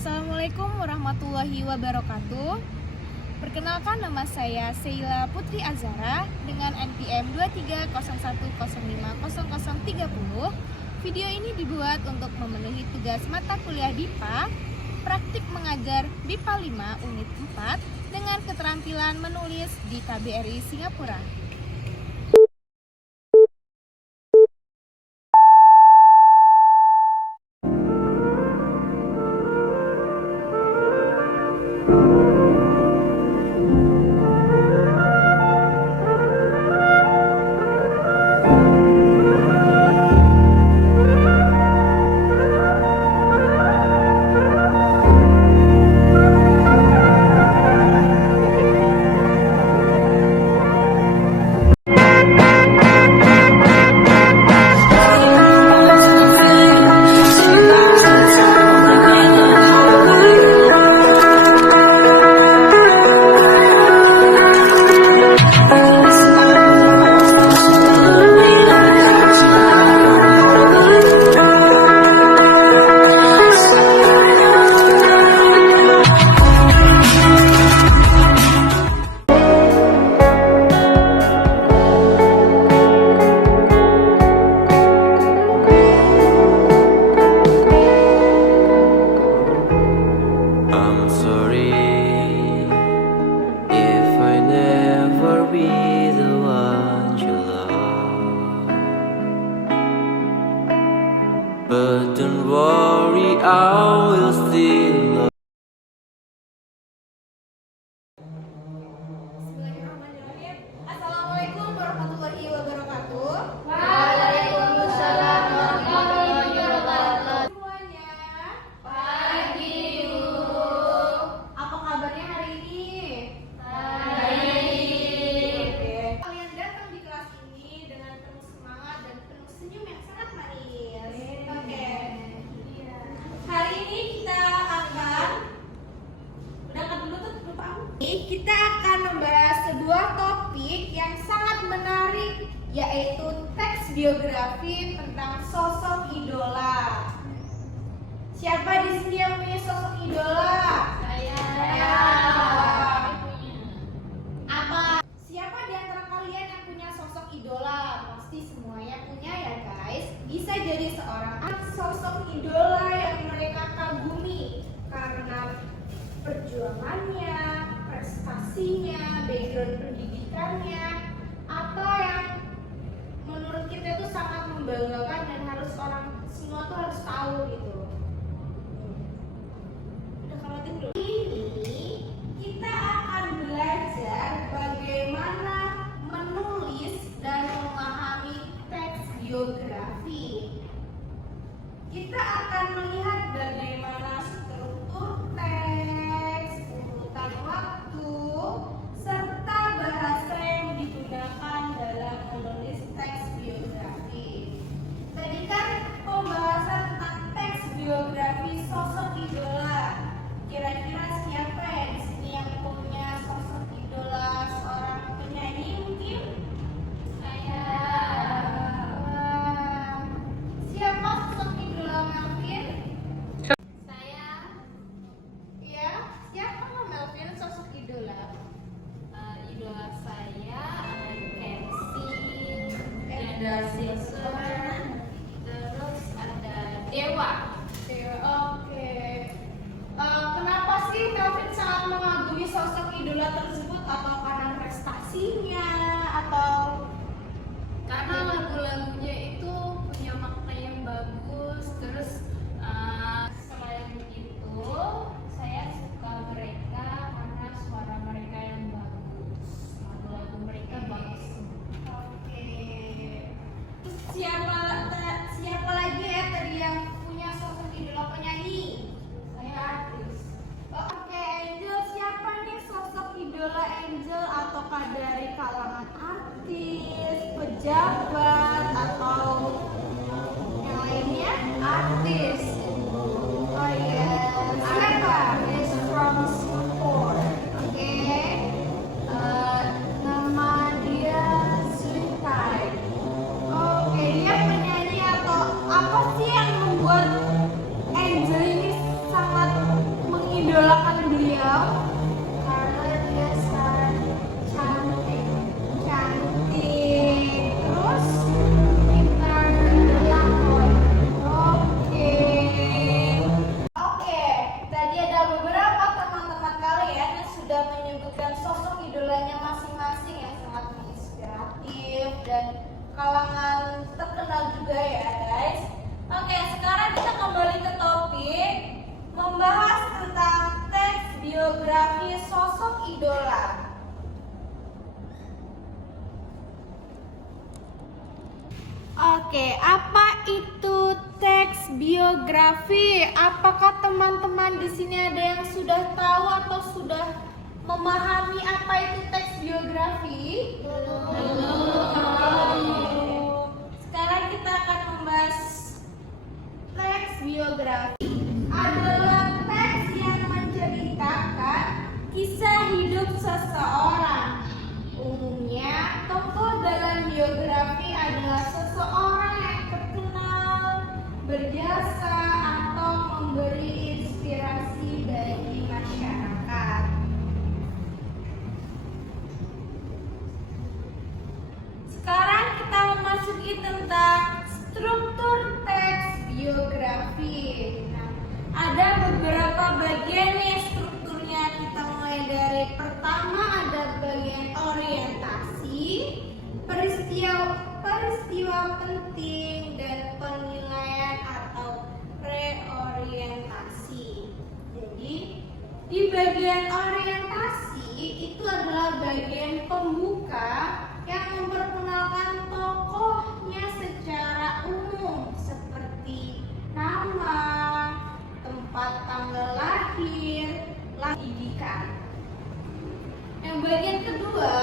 Assalamualaikum warahmatullahi wabarakatuh. Perkenalkan, nama saya Sheila Putri Azara dengan NPM 2301050030. Video ini dibuat untuk memenuhi tugas mata kuliah BIPA, praktik mengajar BIPA 5 Unit 4 dengan keterampilan menulis di KBRI Singapura. But don't worry, I will still love. Assalamualaikum warahmatullahi wabarakatuh. Waalaikumsalam warahmatullahi wabarakatuh. Semuanya, Pagi Bu. apa kabarnya hari ini? Baik. Oke. Kalian datang di kelas ini dengan penuh semangat dan penuh senyum yang sangat manis. Oke. Hari ini kita akan kita akan membahas sebuah topik yang sangat menarik, yaitu teks biografi tentang sosok idola. Siapa di sini yang punya sosok idola? Saya. Apa? Siapa di antara kalian yang punya sosok idola? Pasti semuanya punya ya guys. Bisa jadi seorang sosok idola yang mereka kagumi karena perjuangannya, prestasinya, background pendidikannya, atau yang menurut kita itu sangat membanggakan dan harus orang semua tuh harus tahu gitu. Udah kamatin dulu. Ini kita akan belajar bagaimana menulis dan memahami teks biografi. Kita akan melihat bagaimana struktur teks, urutan waktu, serta bahasa yang digunakan dalam menulis teks biografi. Tadi kan pembahasan tentang teks biografi sosok idola. Kira-kira siapa ya di sini yang punya sosok idola seorang penyanyi mungkin? Saya. Wah. Siapa sosok idola Melvin? Saya. Iya, siapa Melvin sosok idola? Idola saya Kensi, Ada Caesar, terus ada Dewa. Oke. Kenapa sih Melvin sangat mengagumi sosok idola tersebut? Atau karena prestasinya? Atau Karena lagu-lagunya itu punya makna yang bagus. Terus selain itu saya suka mereka karena suara mereka yang bagus. Lagu-lagu mereka bagus. oke. Terus siapa lagi ya tadi yang punya sosok idola penyanyi? Saya artis. Oke, Angel, siapa nih sosok idola Angel? Ataukah dari kalangan artis, pejabat, atau yang lainnya? Artis. Oh iya, siapa? Is from Singapore. Oke. Nama dia Sweet Thai. Oke, dia penyanyi atau apa sih yang membuat Angel ini sangat mengidolakan beliau karena dia sangat cantik. Terus kita berlakon. Oke, tadi ada beberapa teman-teman kalian yang sudah menyebutkan sosok idolanya masing-masing yang sangat menginspiratif dan kalangan terkenal juga ya guys. Oke, sekarang kita kembali ke topik membahas tentang teks biografi sosok idola. Oke, apa itu teks biografi? Apakah teman-teman di sini ada yang sudah tahu atau sudah memahami apa itu teks biografi? Belum. Sekarang kita akan membahas teks biografi. Adalah teks yang menceritakan kisah hidup seseorang. Umumnya, tokoh dalam biografi adalah seseorang yang terkenal, berjasa, atau memberi inspirasi bagi masyarakat. Sekarang kita memasuki tentang struktur teks biografi. Nah, ada beberapa bagian nih strukturnya. Kita mulai dari pertama ada bagian orientasi, peristiwa penting, dan penilaian atau reorientasi. Jadi di bagian orientasi itu adalah bagian pembuka yang memperkenalkan tokohnya secara umum seperti nama, tempat tanggal lahir, pendidikan. Yang bagian kedua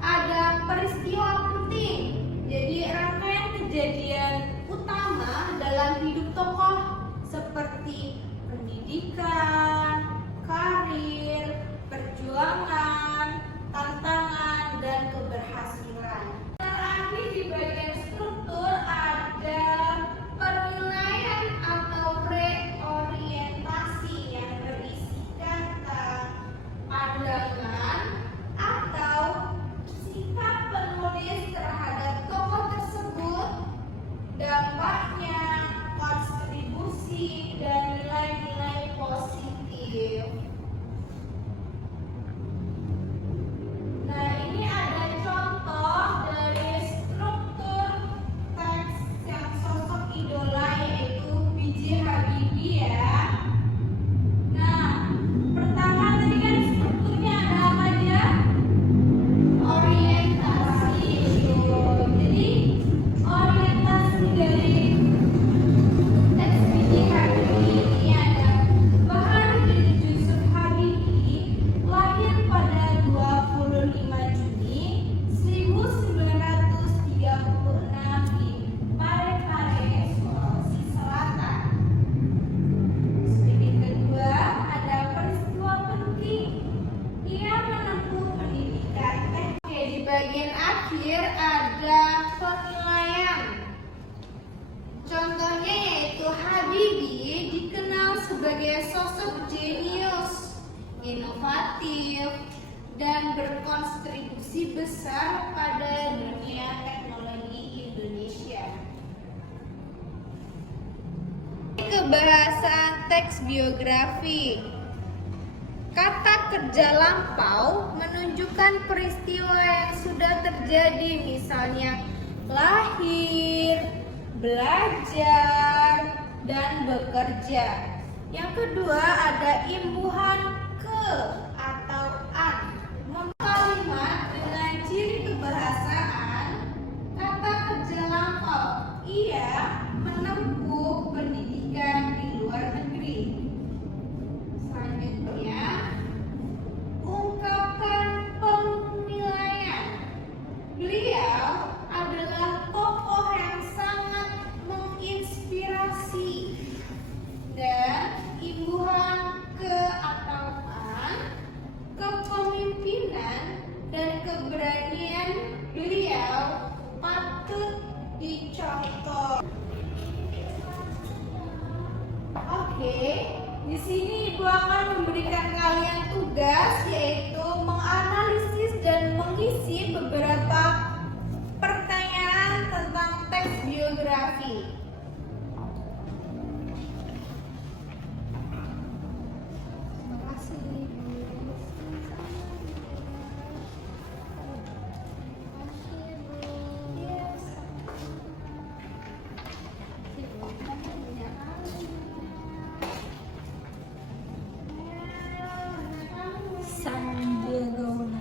ada peristiwa penting. Jadi rangkaian kejadian utama dalam hidup tokoh seperti pendidikan, karir, perjuangan, tantangan, dan keberhasilan. Terakhir di bagian struktur ada penilaian atau reorientasi yang berisi data, pandangan, atau sikap penulis terhadap tokoh tersebut, dampaknya, kontribusi, dan nilai-nilai positif. Nah, ini ada contoh dari struktur teks yang sosok idola yaitu B.J. Habibie ya. Nah, pertama tadi kan strukturnya ada apa aja? Orientasi. Jadi orientasi dari teks B.J. Habibie ini ada Baharudin Yusuf Habibie lahir pada 25 Juni 1936 di Parepare, Sulawesi Selatan. Sedikit kedua ada peristiwa penting. Ia menempuh pendidikan teknik. Oke, di bagian akhir ada penilaian. Contohnya yaitu Habibie dikenal sebagai sosok jenius, inovatif, dan berkontribusi besar pada dunia teknologi Indonesia. Kebahasan teks biografi. Kata kerja lampau menunjukkan peristiwa yang sudah terjadi, misalnya lahir, belajar, dan bekerja. Yang kedua ada imbuhan ke atau an. Kalimat dengan ciri kebahasaan. Kata kerja lampau, ia menempuh pendidikan di luar negeri. Selanjutnya, ungkapkan penilaian. Beliau adalah tokoh yang sangat menginspirasi. Dan imbuhan ke atau an biografi. Terima kasih. Sandiaga Uno.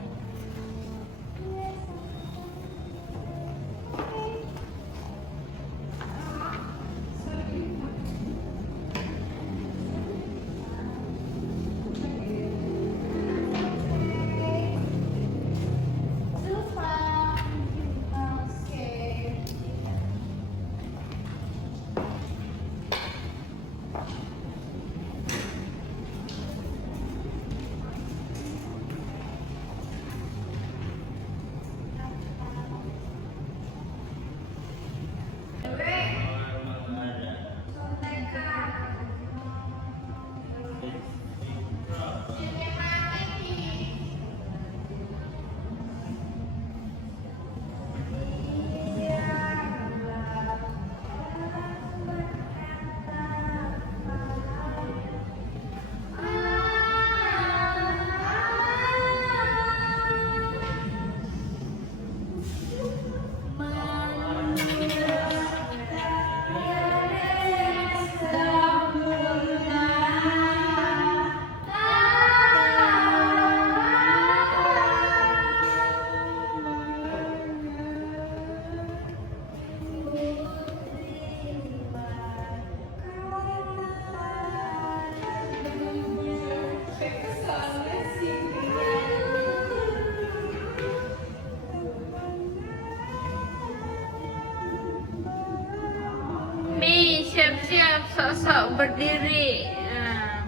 Mi, siap-siap, sok-sok berdiri. Nah,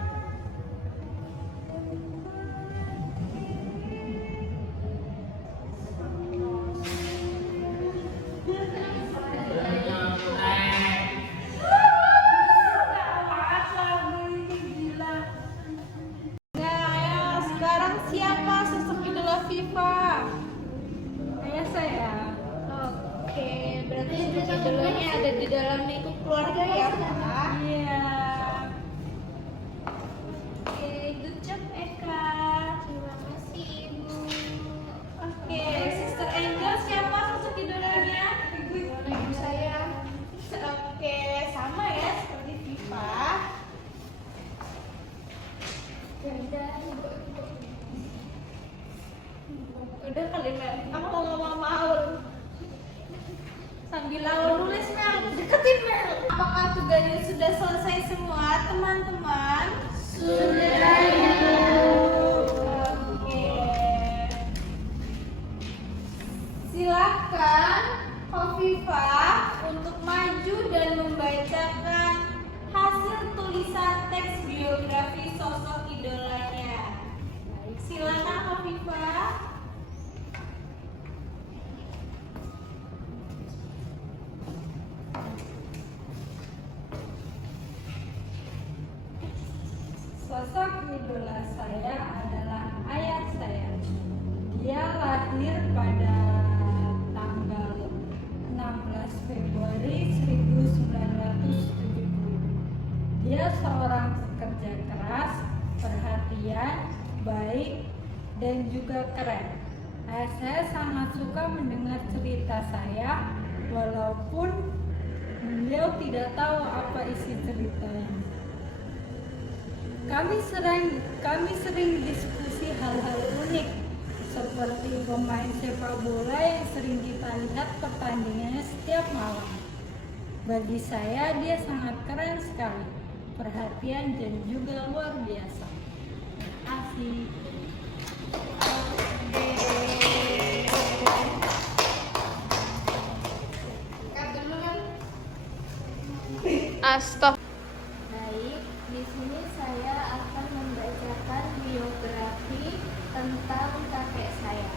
ayo sekarang siapa sosok idola FIFA? Saya. Oke, berarti sosok idolanya ada di dalam lingkup keluarga ya, Kak? Iya. Oke, good job Eka. Terima kasih, Ibu. Oke, Sister Angel siapa sosok idolanya? Ibu saya. Oke, sama ya seperti FIFA. Udah kali Mel, aku mau maul. Sambil lawan nulis Mel, deketin Mel. Apakah tugasnya sudah selesai semua teman-teman? Sudah ya. Oke. Silakan Kofifa untuk maju dan membacakan hasil tulisan teks biografi sosok idolanya. Baik, silakan Kofifa. Sosok idola saya adalah ayah saya. Dia lahir pada tanggal 16 Februari 1970. Dia seorang pekerja keras, perhatian, baik, dan juga keren. Saya sangat suka mendengar cerita saya, walaupun beliau tidak tahu apa isi ceritanya. Kami sering diskusi hal-hal unik seperti pemain sepak bola yang sering kita lihat pertandingannya setiap malam. Bagi saya dia sangat keren sekali, perhatian dan juga luar biasa. Terima kasih. Astagfirullah. Baik, di sini saya akan membacakan biografi tentang kakek saya.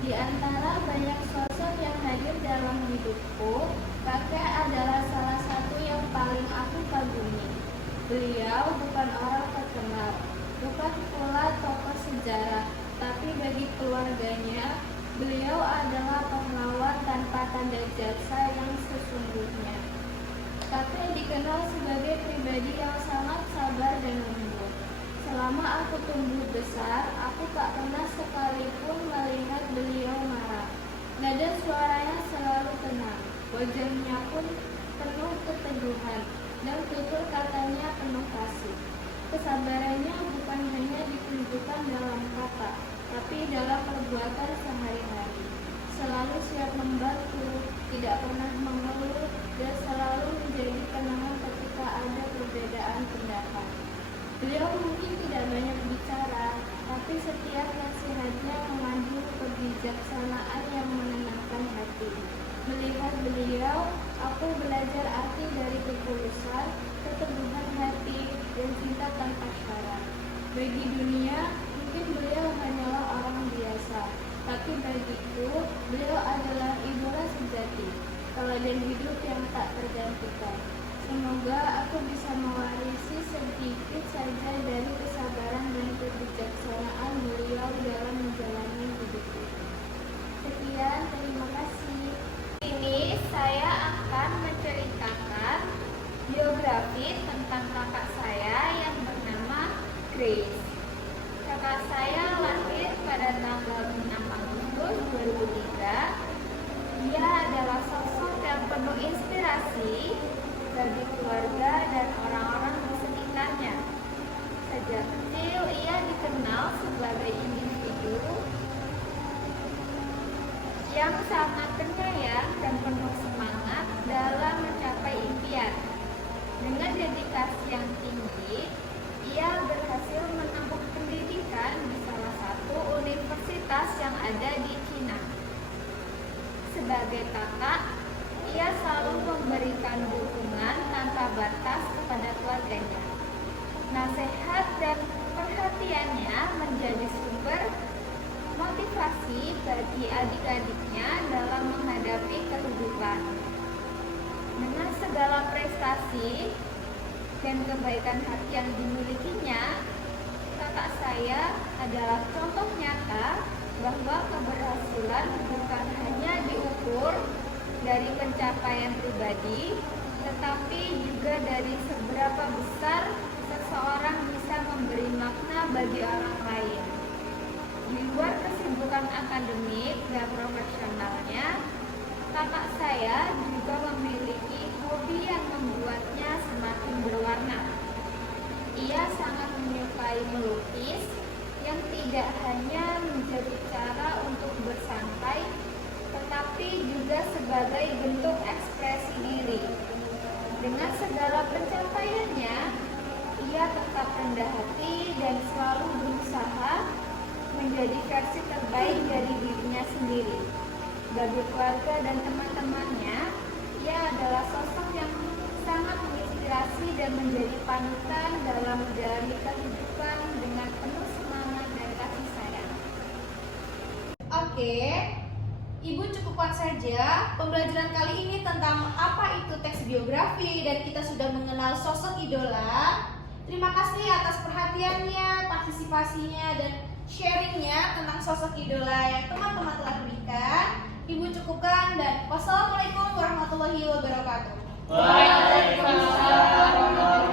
Di antara banyak sosok yang hadir dalam hidupku, kakek adalah salah satu yang paling aku kagumi. Beliau bukan orang terkenal, bukan pula tokoh sejarah, tapi bagi keluarganya, Beliau adalah pahlawan tanpa tanda jasa yang sesungguhnya. Kakek dikenal sebagai pribadi yang sangat sabar dan lembut. Selama aku tumbuh besar, aku tak pernah sekalipun melihat beliau marah. Nada suaranya selalu tenang, wajahnya pun penuh keteguhan, dan tutur katanya penuh kasih. Kesabarannya bukan hanya ditunjukkan dalam kata, tapi dalam perbuatan sehari-hari. Selalu siap membantu, tidak pernah mengeluh, dan selalu menjadi penenang ketika ada perbedaan pendapat. Beliau mungkin tidak banyak bicara, tapi setiap nasihatnya mengandung kebijaksanaan yang menenangkan hati. Melihat beliau, aku belajar arti dari ketulusan, keteguhan hati, dan cinta tanpa syarat. Bagi dunia, mungkin beliau hanyalah orang biasa, tapi bagiku, beliau adalah idola sejati, teladan hidup yang tak tergantikan. Semoga aku bisa mewarisi sedikit saja dari kesabaran dan kebijaksanaan beliau dalam menjalani hidupku. Sekian, terima kasih. Ini saya akan menceritakan biografi tentang kakak saya yang bernama Grace. Kakak saya lahir pada tanggal 6 Agustus 2003. Dia adalah sosok yang penuh inspirasi bagi keluarga dan orang-orang di sekitarnya. Sejak kecil ia dikenal sebagai individu yang sangat penyayang dan penuh semangat dalam mencapai impian. Dengan dedikasi yang tinggi, ia berhasil menempuh pendidikan di salah satu universitas yang ada di Cina. Sebagai kakak, ia selalu memberikan dukungan tanpa batas kepada keluarganya. Nasihat dan perhatiannya menjadi sumber motivasi bagi adik-adiknya dalam menghadapi kehidupan. Dengan segala prestasi dan kebaikan hati yang dimilikinya, kakak saya adalah contoh nyata bahwa keberhasilan bukan hanya diukur dari pencapaian pribadi, tetapi juga dari seberapa besar seseorang bisa memberi makna bagi orang lain. Di luar kesibukan akademik dan profesionalnya, kakak saya juga memiliki hobi yang membuatnya semakin berwarna. Ia sangat menyukai melukis yang tidak hanya menjadi cara untuk bersantai, tetapi juga sebagai bentuk ekspresi diri. Dengan segala pencapaiannya, ia tetap rendah hati dan selalu berusaha menjadi versi terbaik dari dirinya sendiri. Bagi keluarga dan teman-temannya, ia adalah sosok yang sangat menginspirasi dan menjadi panutan dalam menjalani kehidupan dengan penuh semangat dan kasih sayang. Oke, Ibu cukupkan saja pembelajaran kali ini tentang apa itu teks biografi dan kita sudah mengenal sosok idola. Terima kasih atas perhatiannya, partisipasinya, dan sharingnya tentang sosok idola yang teman-teman telah berikan. Ibu cukupkan dan wassalamualaikum warahmatullahi wabarakatuh. Waalaikumsalam.